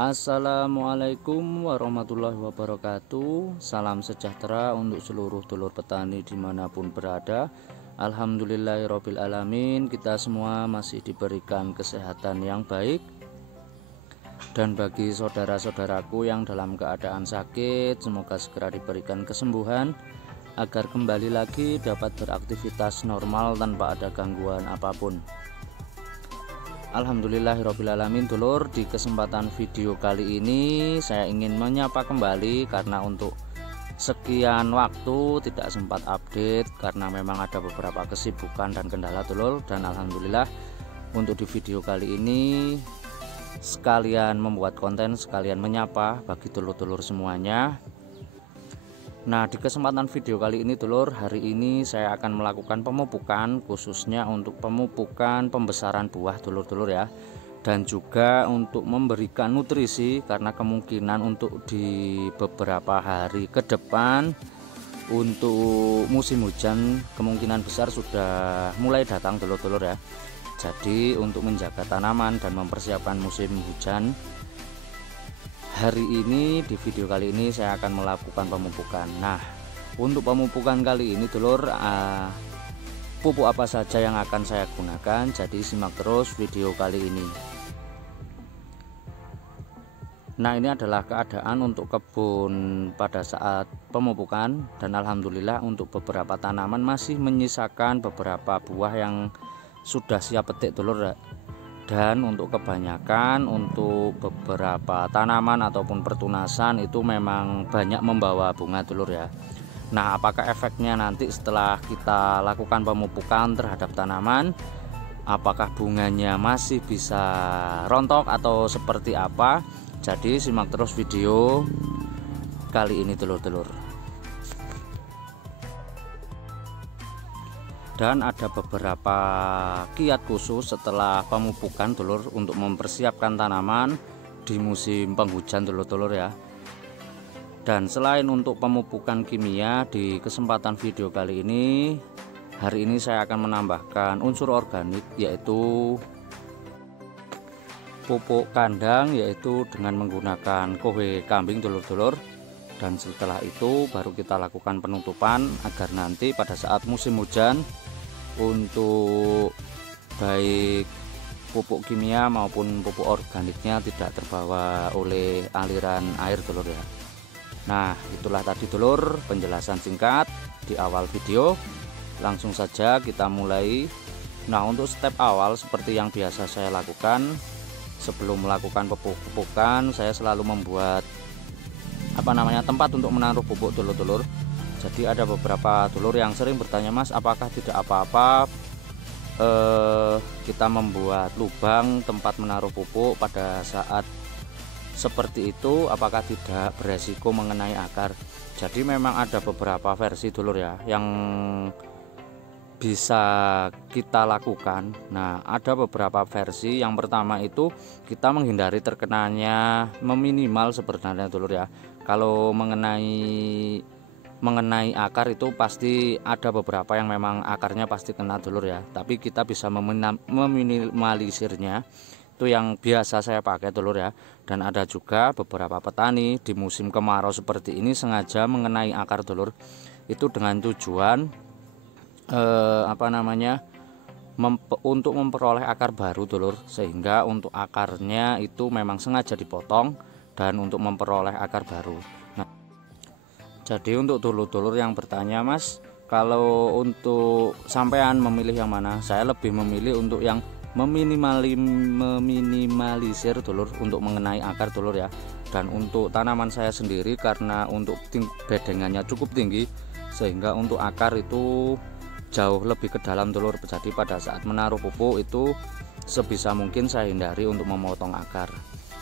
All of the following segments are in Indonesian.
Assalamualaikum warahmatullahi wabarakatuh. Salam sejahtera untuk seluruh dulur petani dimanapun berada. Alhamdulillahirabbil alamin, kita semua masih diberikan kesehatan yang baik. Dan bagi saudara-saudaraku yang dalam keadaan sakit, semoga segera diberikan kesembuhan agar kembali lagi dapat beraktivitas normal tanpa ada gangguan apapun. Alhamdulillahirobbilalamin, dulur. Di kesempatan video kali ini saya ingin menyapa kembali karena untuk sekian waktu tidak sempat update karena memang ada beberapa kesibukan dan kendala, dulur. Dan alhamdulillah untuk di video kali ini sekalian membuat konten, sekalian menyapa bagi dulur-dulur semuanya. Nah, di kesempatan video kali ini, dulur, hari ini saya akan melakukan pemupukan khususnya untuk pemupukan pembesaran buah, dulur-dulur ya, dan juga untuk memberikan nutrisi karena kemungkinan untuk di beberapa hari ke depan untuk musim hujan kemungkinan besar sudah mulai datang, dulur-dulur ya. Jadi untuk menjaga tanaman dan mempersiapkan musim hujan, hari ini di video kali ini saya akan melakukan pemupukan. Nah, untuk pemupukan kali ini, dulur, pupuk apa saja yang akan saya gunakan, jadi simak terus video kali ini. Nah, ini adalah keadaan untuk kebun pada saat pemupukan, dan alhamdulillah untuk beberapa tanaman masih menyisakan beberapa buah yang sudah siap petik, dulur. Dan untuk kebanyakan untuk beberapa tanaman ataupun pertunasan itu memang banyak membawa bunga, dulur ya. Nah, apakah efeknya nanti setelah kita lakukan pemupukan terhadap tanaman, apakah bunganya masih bisa rontok atau seperti apa? Jadi simak terus video kali ini, dulur-dulur. Dan ada beberapa kiat khusus setelah pemupukan, dulur, untuk mempersiapkan tanaman di musim penghujan, dulur-dulur ya. Dan selain untuk pemupukan kimia, di kesempatan video kali ini, hari ini saya akan menambahkan unsur organik, yaitu pupuk kandang, yaitu dengan menggunakan kowe kambing, dulur-dulur. Dan setelah itu baru kita lakukan penutupan agar nanti pada saat musim hujan untuk baik pupuk kimia maupun pupuk organiknya tidak terbawa oleh aliran air, dulur ya. Nah, itulah tadi, dulur, penjelasan singkat di awal video. Langsung saja kita mulai. Nah, untuk step awal seperti yang biasa saya lakukan sebelum melakukan pupuk-pupukan, saya selalu membuat tempat untuk menaruh pupuk, dulur-dulur. Jadi ada beberapa dulur yang sering bertanya, Mas, apakah tidak apa-apa kita membuat lubang tempat menaruh pupuk pada saat seperti itu, apakah tidak beresiko mengenai akar? Jadi memang ada beberapa versi, dulur ya, yang bisa kita lakukan. Nah, ada beberapa versi. Yang pertama itu kita menghindari terkenanya meminimal sebenarnya, dulur ya. Kalau mengenai akar itu pasti ada beberapa yang memang akarnya pasti kena, dulur ya, tapi kita bisa meminimalisirnya. Itu yang biasa saya pakai, dulur ya. Dan ada juga beberapa petani di musim kemarau seperti ini sengaja mengenai akar, dulur, itu dengan tujuan untuk memperoleh akar baru, dulur, sehingga untuk akarnya itu memang sengaja dipotong dan untuk memperoleh akar baru. Jadi untuk dulur-dulur yang bertanya, Mas, kalau untuk sampean memilih yang mana? Saya lebih memilih untuk yang meminimalisir, dulur, untuk mengenai akar, dulur ya. Dan untuk tanaman saya sendiri karena untuk bedengannya cukup tinggi sehingga untuk akar itu jauh lebih ke dalam, dulur. Jadi pada saat menaruh pupuk itu sebisa mungkin saya hindari untuk memotong akar.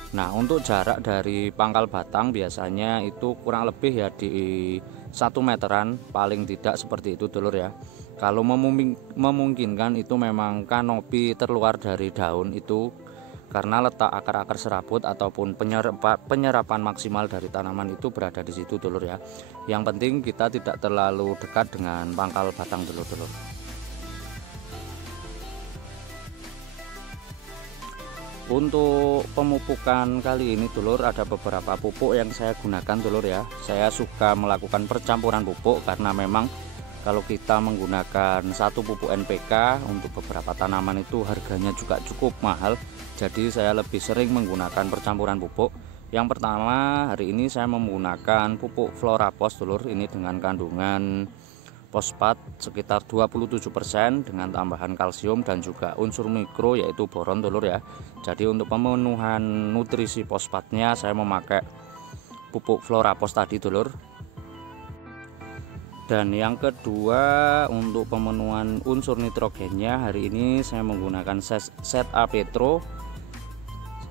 Nah, untuk jarak dari pangkal batang biasanya itu kurang lebih ya di 1 meteran paling tidak, seperti itu, dulur ya. Kalau memungkinkan itu memang kanopi terluar dari daun itu karena letak akar-akar serabut ataupun penyerapan maksimal dari tanaman itu berada di situ, dulur ya. Yang penting kita tidak terlalu dekat dengan pangkal batang, dulur-dulur. Untuk pemupukan kali ini dulur, ada beberapa pupuk yang saya gunakan dulur ya. Saya suka melakukan percampuran pupuk karena memang kalau kita menggunakan satu pupuk NPK untuk beberapa tanaman itu harganya juga cukup mahal. Jadi saya lebih sering menggunakan percampuran pupuk. Yang pertama, hari ini saya menggunakan pupuk Florapos dulur, ini dengan kandungan fosfat sekitar 27% dengan tambahan kalsium dan juga unsur mikro yaitu boron dulur ya. Jadi untuk pemenuhan nutrisi fosfatnya saya memakai pupuk Florapos tadi dulur. Dan yang kedua, untuk pemenuhan unsur nitrogennya hari ini saya menggunakan set A Petro,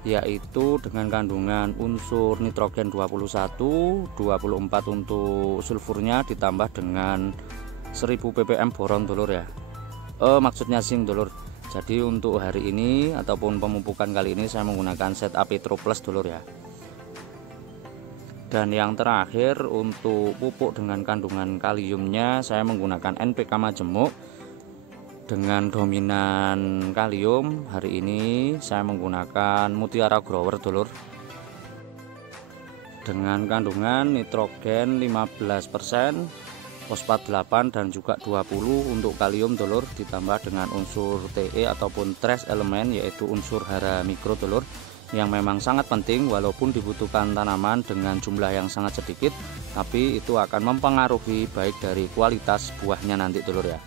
yaitu dengan kandungan unsur nitrogen 21, 24 untuk sulfurnya ditambah dengan 1000 ppm boron dulur ya, maksudnya zinc dulur. Jadi untuk hari ini ataupun pemupukan kali ini saya menggunakan set A Petro Plus dulur ya. Dan yang terakhir, untuk pupuk dengan kandungan kaliumnya saya menggunakan NPK Majemuk dengan dominan kalium. Hari ini saya menggunakan Mutiara Grower dulur dengan kandungan nitrogen 15%, fosfat 8 dan juga 20 untuk kalium dulur, ditambah dengan unsur Te ataupun trace element yaitu unsur hara mikro dulur, yang memang sangat penting walaupun dibutuhkan tanaman dengan jumlah yang sangat sedikit, tapi itu akan mempengaruhi baik dari kualitas buahnya nanti dulur ya.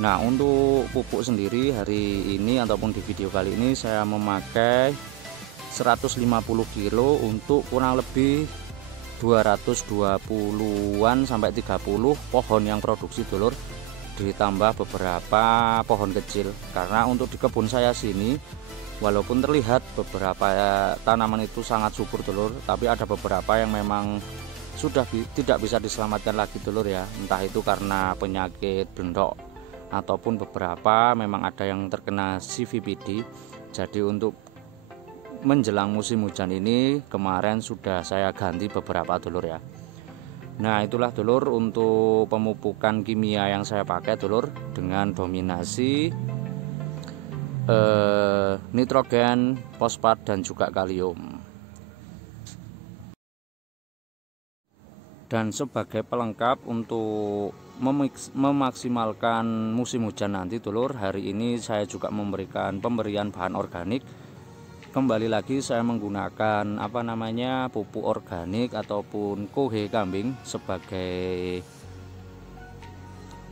Nah, untuk pupuk sendiri hari ini ataupun di video kali ini saya memakai 150 kilo untuk kurang lebih 220-an sampai 30 pohon yang produksi dulur, ditambah beberapa pohon kecil. Karena untuk di kebun saya sini walaupun terlihat beberapa tanaman itu sangat subur dulur, tapi ada beberapa yang memang sudah tidak bisa diselamatkan lagi dulur ya. Entah itu karena penyakit bendok ataupun beberapa memang ada yang terkena CVPD. Jadi untuk menjelang musim hujan ini kemarin sudah saya ganti beberapa dulur ya. Nah, itulah dulur untuk pemupukan kimia yang saya pakai dulur dengan dominasi nitrogen, fosfat dan juga kalium. Dan sebagai pelengkap untuk memaksimalkan musim hujan nanti dulur, hari ini saya juga memberikan pemberian bahan organik. Kembali lagi saya menggunakan pupuk organik ataupun kohe kambing sebagai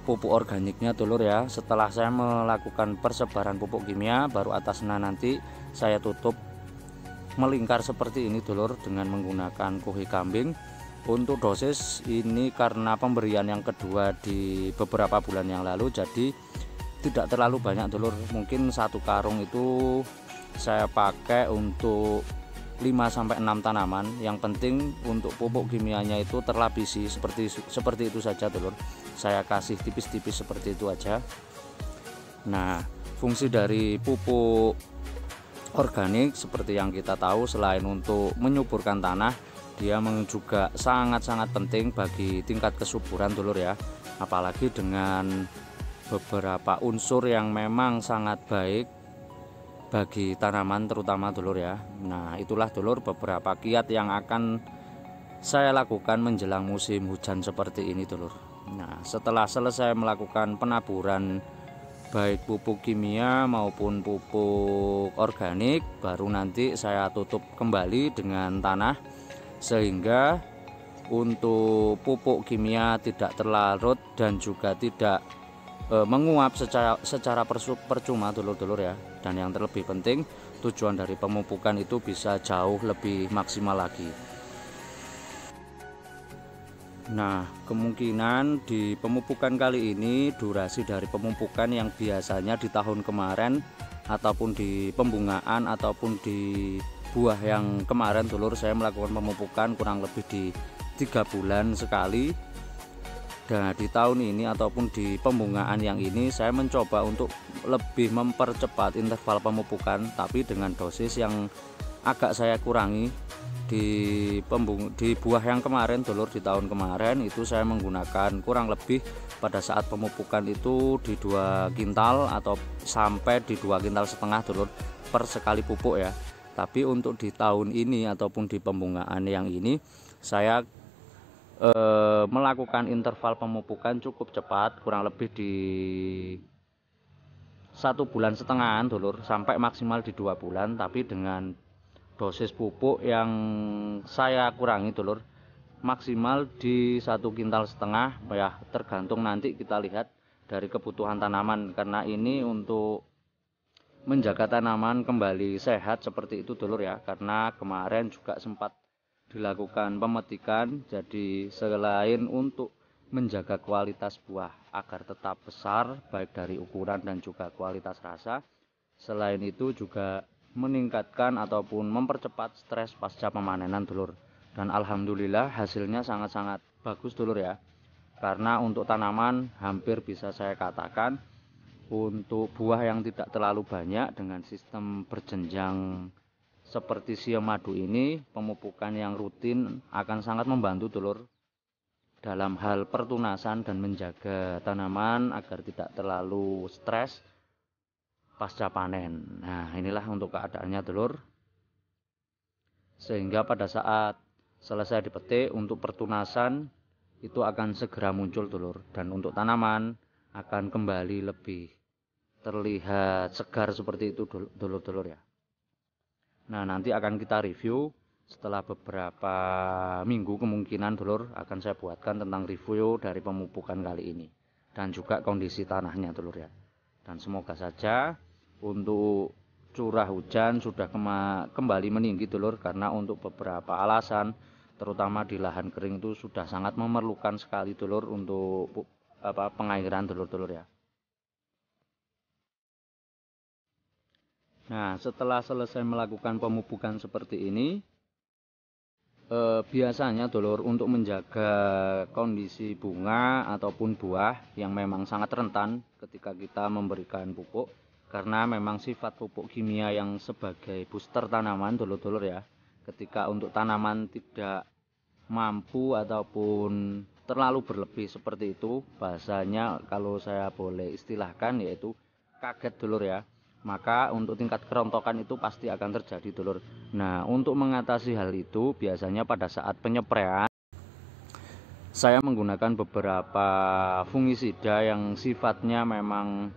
pupuk organiknya dulur ya. Setelah saya melakukan persebaran pupuk kimia, baru atasnya nanti saya tutup melingkar seperti ini dulur dengan menggunakan kohe kambing. Untuk dosis ini karena pemberian yang kedua di beberapa bulan yang lalu, jadi tidak terlalu banyak dulur. Mungkin satu karung itu saya pakai untuk 5-6 tanaman. Yang penting untuk pupuk kimianya itu terlapisi seperti itu saja dulur. Saya kasih tipis-tipis seperti itu aja. Nah, fungsi dari pupuk organik seperti yang kita tahu, selain untuk menyuburkan tanah, dia juga sangat-sangat penting bagi tingkat kesuburan dulur ya. Apalagi dengan beberapa unsur yang memang sangat baik bagi tanaman terutama dulur ya. Nah, itulah dulur beberapa kiat yang akan saya lakukan menjelang musim hujan seperti ini dulur. Nah, setelah selesai melakukan penaburan baik pupuk kimia maupun pupuk organik, baru nanti saya tutup kembali dengan tanah sehingga untuk pupuk kimia tidak terlarut dan juga tidak menguap secara percuma dulur-dulur ya. Dan yang terlebih penting, tujuan dari pemupukan itu bisa jauh lebih maksimal lagi. Nah, kemungkinan di pemupukan kali ini durasi dari pemupukan yang biasanya di tahun kemarin ataupun di pembungaan ataupun di buah yang kemarin dulur saya melakukan pemupukan kurang lebih di 3 bulan sekali. Dan di tahun ini ataupun di pembungaan yang ini saya mencoba untuk lebih mempercepat interval pemupukan, tapi dengan dosis yang agak saya kurangi. Di buah yang kemarin dulur, di tahun kemarin itu saya menggunakan kurang lebih pada saat pemupukan itu di 2 kintal atau sampai di 2,5 kintal dulur. per sekali pupuk ya. Tapi untuk di tahun ini ataupun di pembungaan yang ini saya melakukan interval pemupukan cukup cepat, kurang lebih di 1,5 bulan dulur, sampai maksimal di 2 bulan, tapi dengan dosis pupuk yang saya kurangi dulur, maksimal di 1,5 kintal ya, tergantung nanti kita lihat dari kebutuhan tanaman, karena ini untuk menjaga tanaman kembali sehat seperti itu dulur ya. Karena kemarin juga sempat dilakukan pemetikan, jadi selain untuk menjaga kualitas buah agar tetap besar baik dari ukuran dan juga kualitas rasa, selain itu juga meningkatkan ataupun mempercepat stres pasca pemanenan dulur. Dan alhamdulillah hasilnya sangat-sangat bagus dulur ya, karena untuk tanaman hampir bisa saya katakan untuk buah yang tidak terlalu banyak dengan sistem berjenjang seperti siam madu ini, pemupukan yang rutin akan sangat membantu dulur dalam hal pertunasan dan menjaga tanaman agar tidak terlalu stres pasca panen. Nah, inilah untuk keadaannya dulur. Sehingga pada saat selesai dipetik untuk pertunasan itu akan segera muncul dulur, dan untuk tanaman akan kembali lebih terlihat segar seperti itu dulur-dulur ya. Nah, nanti akan kita review setelah beberapa minggu, kemungkinan dulur akan saya buatkan tentang review dari pemupukan kali ini dan juga kondisi tanahnya dulur ya. Dan semoga saja untuk curah hujan sudah kembali meninggi dulur, karena untuk beberapa alasan terutama di lahan kering itu sudah sangat memerlukan sekali dulur untuk pengairan dulur-dulur ya. Nah, setelah selesai melakukan pemupukan seperti ini, biasanya dulur untuk menjaga kondisi bunga ataupun buah yang memang sangat rentan ketika kita memberikan pupuk, karena memang sifat pupuk kimia yang sebagai booster tanaman dulur-dulur ya, ketika untuk tanaman tidak mampu ataupun terlalu berlebih seperti itu, bahasanya kalau saya boleh istilahkan yaitu kaget dulur ya, maka untuk tingkat kerontokan itu pasti akan terjadi dulur. Nah, untuk mengatasi hal itu biasanya pada saat penyeprean saya menggunakan beberapa fungisida yang sifatnya memang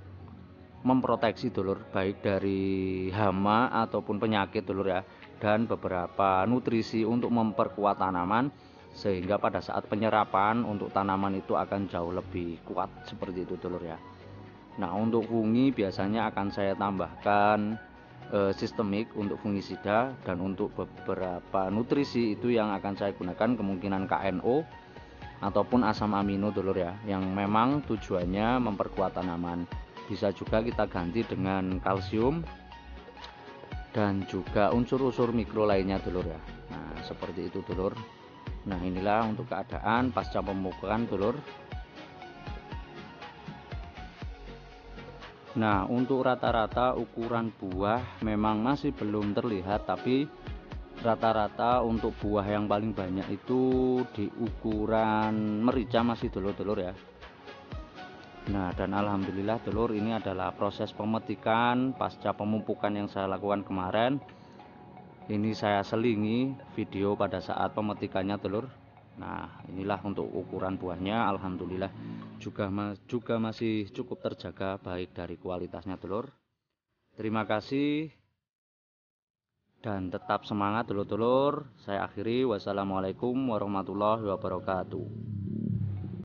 memproteksi dulur, baik dari hama ataupun penyakit dulur ya, dan beberapa nutrisi untuk memperkuat tanaman sehingga pada saat penyerapan untuk tanaman itu akan jauh lebih kuat seperti itu dulur ya. Nah, untuk fungi biasanya akan saya tambahkan sistemik untuk fungisida, dan untuk beberapa nutrisi itu yang akan saya gunakan kemungkinan KNO ataupun asam amino dulur ya, yang memang tujuannya memperkuat tanaman. Bisa juga kita ganti dengan kalsium dan juga unsur-unsur mikro lainnya dulur ya. Nah, seperti itu dulur. Nah, inilah untuk keadaan pasca pemupukan dulur. Nah, untuk rata-rata ukuran buah memang masih belum terlihat, tapi rata-rata untuk buah yang paling banyak itu di ukuran merica masih dulur-dulur ya. Nah, dan alhamdulillah dulur, ini adalah proses pemetikan pasca pemupukan yang saya lakukan kemarin. Ini saya selingi video pada saat pemetikannya dulur. Nah, inilah untuk ukuran buahnya, alhamdulillah juga masih cukup terjaga baik dari kualitasnya dulur. Terima kasih dan tetap semangat dulur-dulur. Saya akhiri, wassalamualaikum warahmatullahi wabarakatuh.